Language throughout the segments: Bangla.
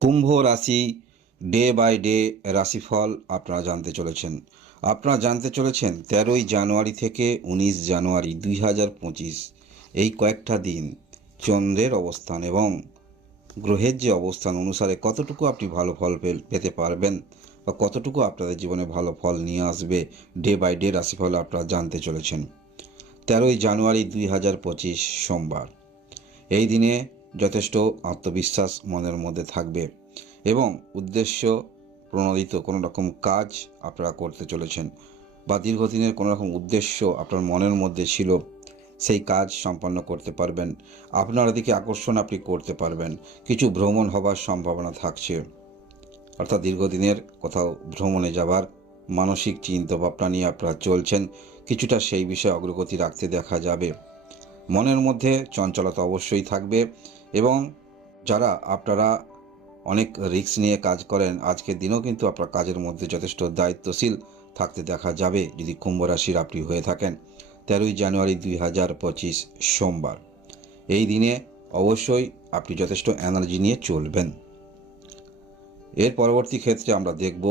কুম্ভ রাশি ডে বাই ডে রাশিফল আপনারা জানতে চলেছেন 13ই জানুয়ারি থেকে 19 জানুয়ারি 2025 এই কয়েকটা দিন চন্দ্রের অবস্থান এবং গ্রহের যে অবস্থান অনুসারে কতটুকু আপনি ভালো ফল পেতে পারবেন বা কতটুকু আপনাদের জীবনে ভালো ফল নিয়ে আসবে ডে বাই ডে রাশিফল আপনারা জানতে চলেছেন। 13ই জানুয়ারি 2025 সোমবার। এই দিনে যথেষ্ট আত্মবিশ্বাস মনের মধ্যে থাকবে এবং উদ্দেশ্য প্রণোদিত কোনো রকম কাজ আপনারা করতে চলেছেন বা দীর্ঘদিনের কোনো রকম উদ্দেশ্য আপনার মনের মধ্যে ছিল, সেই কাজ সম্পন্ন করতে পারবেন। আপনার দিকে আকর্ষণ আপনি করতে পারবেন। কিছু ভ্রমণ হবার সম্ভাবনা থাকছে, অর্থাৎ দীর্ঘদিনের কোথাও ভ্রমণে যাবার মানসিক চিন্তাভাবনা নিয়ে আপনারা চলছেন। কিছুটা সেই বিষয়ে অগ্রগতি রাখতে দেখা যাবে। মনের মধ্যে চঞ্চলতা অবশ্যই থাকবে এবং যারা আপনারা অনেক রিস্ক নিয়ে কাজ করেন, আজকের দিনেও কিন্তু আপনার কাজের মধ্যে যথেষ্ট দায়িত্বশীল থাকতে দেখা যাবে যদি কুম্ভ রাশির আপনি হয়ে থাকেন। 13ই জানুয়ারি 2025 সোমবার। এই দিনে অবশ্যই আপনি যথেষ্ট এনার্জি নিয়ে চলবেন। এর পরবর্তী ক্ষেত্রে আমরা দেখব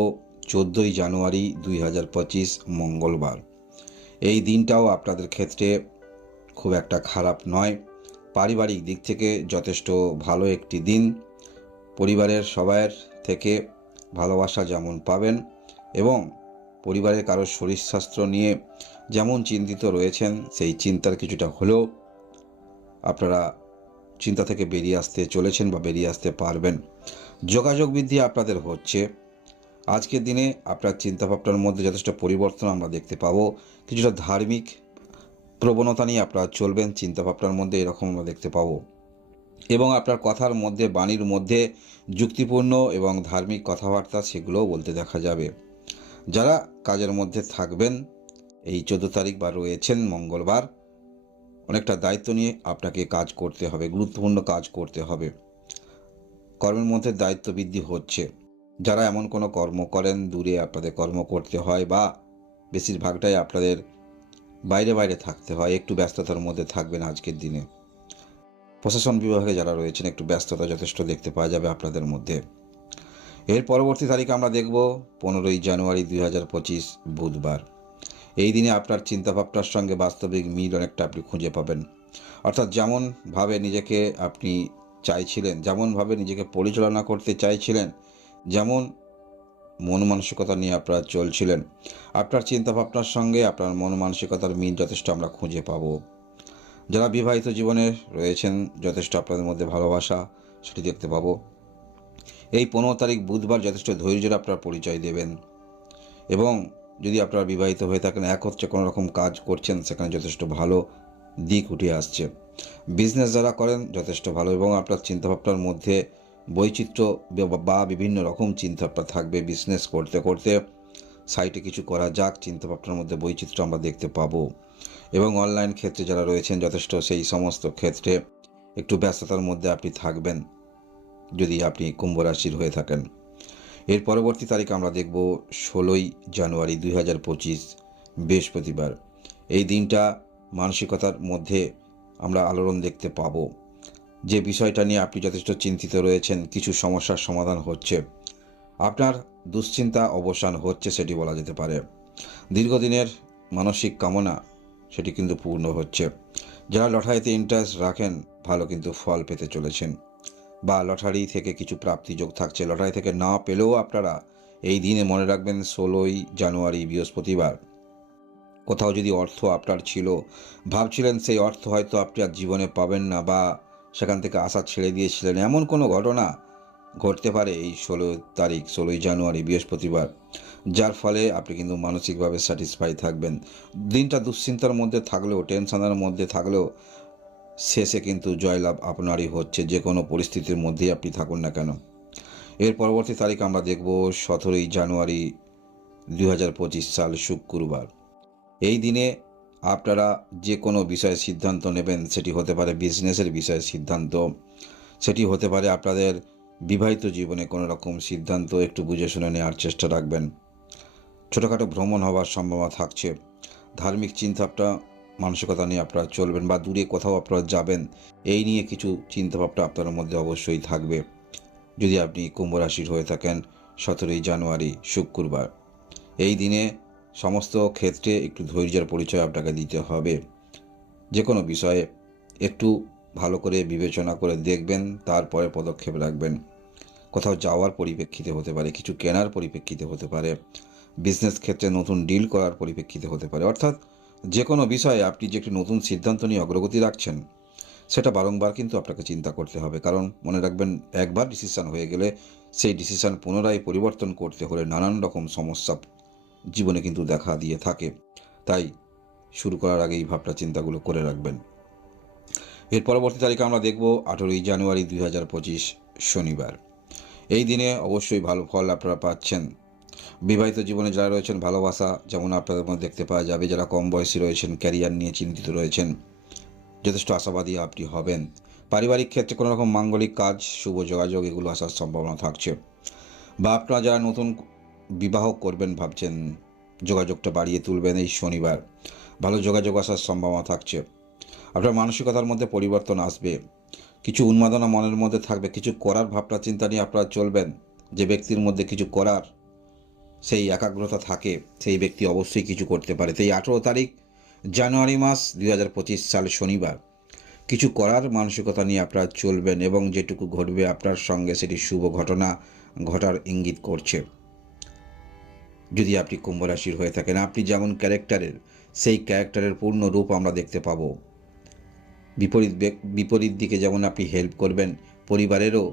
14ই জানুয়ারি 2025 মঙ্গলবার। এই দিনটাও আপনাদের ক্ষেত্রে খুব একটা খারাপ নয়। পারিবারিক দিক থেকে যথেষ্ট ভালো একটি দিন। পরিবারের সবার থেকে ভালোবাসা যেমন পাবেন এবং পরিবারের কারোর শরীর স্বাস্থ্য নিয়ে যেমন চিন্তিত রয়েছেন, সেই চিন্তার কিছুটা হলেও আপনারা চিন্তা থেকে বেরিয়ে আসতে চলেছেন বা বেরিয়ে আসতে পারবেন। যোগাযোগ বৃদ্ধি আপনাদের হচ্ছে। আজকের দিনে আপনার চিন্তাভাবনার মধ্যে যথেষ্ট পরিবর্তন আমরা দেখতে পাবো। কিছুটা ধার্মিক প্রবণতা নিয়ে আপনারা চলবেন, চিন্তাভাবনার মধ্যে এরকম আমরা দেখতে পাবো এবং আপনার কথার মধ্যে, বাণীর মধ্যে যুক্তিপূর্ণ এবং ধার্মিক কথাবার্তা সেগুলোও বলতে দেখা যাবে। যারা কাজের মধ্যে থাকবেন এই 14 তারিখ বা রয়েছেন মঙ্গলবার, অনেকটা দায়িত্ব নিয়ে আপনাকে কাজ করতে হবে, গুরুত্বপূর্ণ কাজ করতে হবে। কর্মের মধ্যে দায়িত্ব বৃদ্ধি হচ্ছে। যারা এমন কোনো কর্ম করেন, দূরে আপনাদের কর্ম করতে হয় বা বেশিরভাগটাই আপনাদের বাইরে থাকতে হয়, একটু ব্যস্ততার মধ্যে থাকবেন আজকের দিনে। প্রশাসন বিভাগে যারা রয়েছেন একটু ব্যস্ততা যথেষ্ট দেখতে পাওয়া যাবে আপনাদের মধ্যে। এর পরবর্তী তারিখ আমরা দেখব 15ই জানুয়ারি 2025 বুধবার। এই দিনে আপনার চিন্তাভাবনার সঙ্গে বাস্তবিক মিল অনেকটা আপনি খুঁজে পাবেন। অর্থাৎ যেমনভাবে নিজেকে আপনি চাইছিলেন, যেমনভাবে নিজেকে পরিচালনা করতে চাইছিলেন, যেমন মন মানসিকতা নিয়ে আপনারা চলছিলেন, আপনার চিন্তাভাবনার সঙ্গে আপনার মন মানসিকতার মিল যথেষ্ট আমরা খুঁজে পাবো। যারা বিবাহিত জীবনে রয়েছেন যথেষ্ট আপনাদের মধ্যে ভালোবাসা সেটি দেখতে পাবো। এই 15 তারিখ বুধবার যথেষ্ট ধৈর্যের আপনার পরিচয় দেবেন এবং যদি আপনারা বিবাহিত হয়ে থাকেন, একত্রে কোনো রকম কাজ করছেন, সেখানে যথেষ্ট ভালো দিক উঠে আসছে। বিজনেস যারা করেন যথেষ্ট ভালো এবং আপনার চিন্তাভাবনার মধ্যে বৈচিত্র্য বা বিভিন্ন রকম চিন্তাভাবনা থাকবে। বিজনেস করতে করতে সাইটে কিছু করা যাক, চিন্তাভাবনার মধ্যে বৈচিত্র্য আমরা দেখতে পাবো এবং অনলাইন ক্ষেত্রে যারা রয়েছেন যথেষ্ট সেই সমস্ত ক্ষেত্রে একটু ব্যস্ততার মধ্যে আপনি থাকবেন যদি আপনি কুম্ভ রাশির হয়ে থাকেন। এর পরবর্তী তারিখ আমরা দেখব 16ই জানুয়ারি 2025 বৃহস্পতিবার। এই দিনটা মানসিকতার মধ্যে আমরা আলোড়ন দেখতে পাবো। যে বিষয়টা নিয়ে আপনি যথেষ্ট চিন্তিত রয়েছেন, কিছু সমস্যার সমাধান হচ্ছে, আপনার দুশ্চিন্তা অবসান হচ্ছে সেটি বলা যেতে পারে। দীর্ঘদিনের মানসিক কামনা সেটি কিন্তু পূর্ণ হচ্ছে। যারা লটারিতে ইন্টারেস্ট রাখেন ভালো কিন্তু ফল পেতে চলেছেন বা লটারি থেকে কিছু প্রাপ্তিযোগ থাকছে। লটারি থেকে না পেলেও আপনারা এই দিনে মনে রাখবেন 16ই জানুয়ারি বৃহস্পতিবার কোথাও যদি অর্থ আপনার ছিল, ভাবছিলেন সেই অর্থ হয়তো আপনি আর জীবনে পাবেন না বা সেখান থেকে আশা ছেড়ে দিয়েছিলেন, এমন কোনো ঘটনা ঘটতে পারে এই 16ই জানুয়ারি বৃহস্পতিবার, যার ফলে আপনি কিন্তু মানসিকভাবে স্যাটিসফাই থাকবেন। দিনটা দুশ্চিন্তার মধ্যে থাকলেও, টেনশনের মধ্যে থাকলেও শেষে কিন্তু জয়লাভ আপনারই হচ্ছে, যে কোনো পরিস্থিতির মধ্যেই আপনি থাকুন না কেন। এর পরবর্তী তারিখ আমরা দেখব 17ই জানুয়ারি 2025 সাল শুক্রবার। এই দিনে আপনারা যে কোনো বিষয়ে সিদ্ধান্ত নেবেন, সেটি হতে পারে বিজনেসের বিষয়ে সিদ্ধান্ত, সেটি হতে পারে আপনাদের বিবাহিত জীবনে কোনো রকম সিদ্ধান্ত, একটু বুঝে শুনে নেওয়ার চেষ্টা রাখবেন। ছোটোখাটো ভ্রমণ হওয়ার সম্ভাবনা থাকছে। ধার্মিক চিন্তাভাবনা মানসিকতা নিয়ে আপনারা চলবেন বা দূরে কোথাও আপনারা যাবেন, এই নিয়ে কিছু চিন্তাভাবনা আপনার মধ্যে অবশ্যই থাকবে। যদি আপনি কুম্ভ রাশির হয়ে থাকেন 17ই জানুয়ারি শুক্রবার, এই দিনে সমস্ত ক্ষেত্রে একটু ধৈর্যের পরিচয় আপনাকে দিতে হবে। যে কোনো বিষয়ে একটু ভালো করে বিবেচনা করে দেখবেন, তারপরে পদক্ষেপ রাখবেন। কোথাও যাওয়ার পরিপ্রেক্ষিতে হতে পারে, কিছু কেনার পরিপ্রেক্ষিতে হতে পারে, বিজনেস ক্ষেত্রে নতুন ডিল করার পরিপ্রেক্ষিতে হতে পারে। অর্থাৎ যে কোনো বিষয়ে আপনি যে একটি নতুন সিদ্ধান্ত নিয়ে অগ্রগতি রাখছেন, সেটা বারংবার কিন্তু আপনাকে চিন্তা করতে হবে। কারণ মনে রাখবেন, একবার ডিসিশন হয়ে গেলে সেই ডিসিশন পুনরায় পরিবর্তন করতে হলে নানান রকম সমস্যা জীবনে কিন্তু দেখা দিয়ে থাকে। তাই শুরু করার আগে এই ভাবনা চিন্তাগুলো করে রাখবেন। এর পরবর্তী তারিখ আমরা দেখব 18ই জানুয়ারি 2025 শনিবার। এই দিনে অবশ্যই ভালো ফল আপনারা পাচ্ছেন। বিবাহিত জীবনে যারা রয়েছেন, ভালোবাসা যেমন আপনাদের মধ্যে দেখতে পাওয়া যাবে। যারা কম বয়সী রয়েছেন, ক্যারিয়ার নিয়ে চিন্তিত রয়েছেন, যথেষ্ট আশাবাদী আপনি হবেন। পারিবারিক ক্ষেত্রে কোনো রকম মাঙ্গলিক কাজ, শুভ যোগাযোগ এগুলো আসার সম্ভাবনা থাকছে। বা আপনারা যারা নতুন বিবাহ করবেন ভাবছেন, যোগাযোগটা বাড়িয়ে তুলবেন এই শনিবার। ভালো যোগাযোগ আসার সম্ভাবনা থাকছে। আপনার মানসিকতার মধ্যে পরিবর্তন আসবে। কিছু উন্মাদনা মনের মধ্যে থাকবে, কিছু করার ভাবনা চিন্তা নিয়ে আপনারা চলবেন। যে ব্যক্তির মধ্যে কিছু করার সেই একাগ্রতা থাকে, সেই ব্যক্তি অবশ্যই কিছু করতে পারে। তাই 18 তারিখ জানুয়ারি মাস 2025 সাল শনিবার কিছু করার মানসিকতা নিয়ে আপনারা চলবেন, এবং যেটুকু ঘটবে আপনার সঙ্গে সেটি শুভ ঘটনা ঘটার ইঙ্গিত করছে। যদি আপনি কুম্ভ রাশির হয়ে থাকেন, আপনি যেমন ক্যারেক্টারের, সেই ক্যারেক্টারের পূর্ণ রূপ আমরা দেখতে পাবো। বিপরীত দিকে যেমন আপনি হেল্প করবেন, পরিবারেরও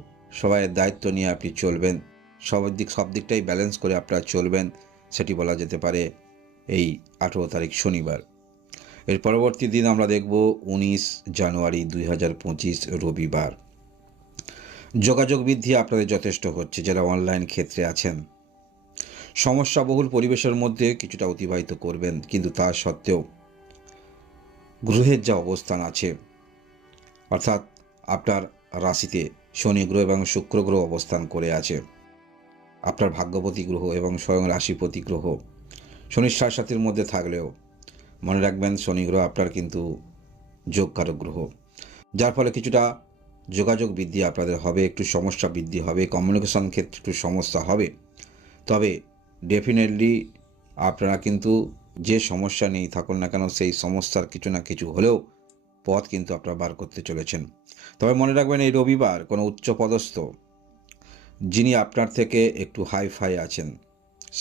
সবাইয়ের দায়িত্ব নিয়ে আপনি চলবেন। সব দিকটাই ব্যালেন্স করে আপনারা চলবেন, সেটি বলা যেতে পারে এই 18 তারিখ শনিবার। এর পরবর্তী দিন আমরা দেখব 19 জানুয়ারি 2025 রবিবার। যোগাযোগ বৃদ্ধি আপনাদের যথেষ্ট হচ্ছে। যারা অনলাইন ক্ষেত্রে আছেন, সমস্যাবহুল পরিবেশের মধ্যে কিছুটা অতিবাহিত করবেন, কিন্তু তা সত্ত্বেও গ্রহের যা অবস্থান আছে, অর্থাৎ আপনার রাশিতে শনি গ্রহ এবং শুক্র গ্রহ অবস্থান করে আছে। আপনার ভাগ্যপতি গ্রহ এবং স্বয়ং রাশিপতি গ্রহ শনির সাথীর মধ্যে থাকলেও মনে রাখবেন, শনি গ্রহ আপনার কিন্তু যোগকারক গ্রহ, যার ফলে কিছুটা যোগাযোগ বৃদ্ধি আপনাদের হবে, একটু সমস্যা বৃদ্ধি হবে, কমিউনিকেশন ক্ষেত্রে একটু সমস্যা হবে। তবে ডেফিনেটলি আপনারা কিন্তু যে সমস্যা নেই থাকুন না কেন, সেই সমস্যার কিছু না কিছু হলেও পথ কিন্তু আপনারা বার করতে চলেছেন। তবে মনে রাখবেন, এই রবিবার কোনো উচ্চপদস্থ যিনি আপনার থেকে একটু হাই ফাই আছেন,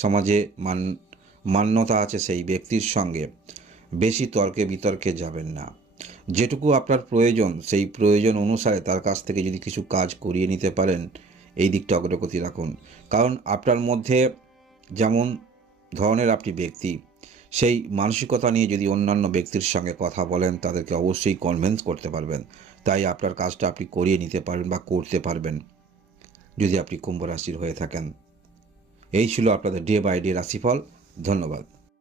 সমাজে মান্যতা আছে, সেই ব্যক্তির সঙ্গে বেশি তর্কে বিতর্কে যাবেন না। যেটুকু আপনার প্রয়োজন, সেই প্রয়োজন অনুসারে তার কাছ থেকে যদি কিছু কাজ করিয়ে নিতে পারেন, এই দিকটা অগ্রগতি রাখুন। কারণ আপনার মধ্যে যেমন ধরনের আপনি ব্যক্তি, সেই মানসিকতা নিয়ে যদি অন্যান্য ব্যক্তির সঙ্গে কথা বলেন, তাদেরকে অবশ্যই কনভিন্স করতে পারবেন। তাই আপনার কাজটা আপনি করিয়ে নিতে পারবেন বা করতে পারবেন, যদি আপনি কুম্ভ রাশির হয়ে থাকেন। এই ছিল আপনাদের ডে বাই ডে রাশিফল। ধন্যবাদ।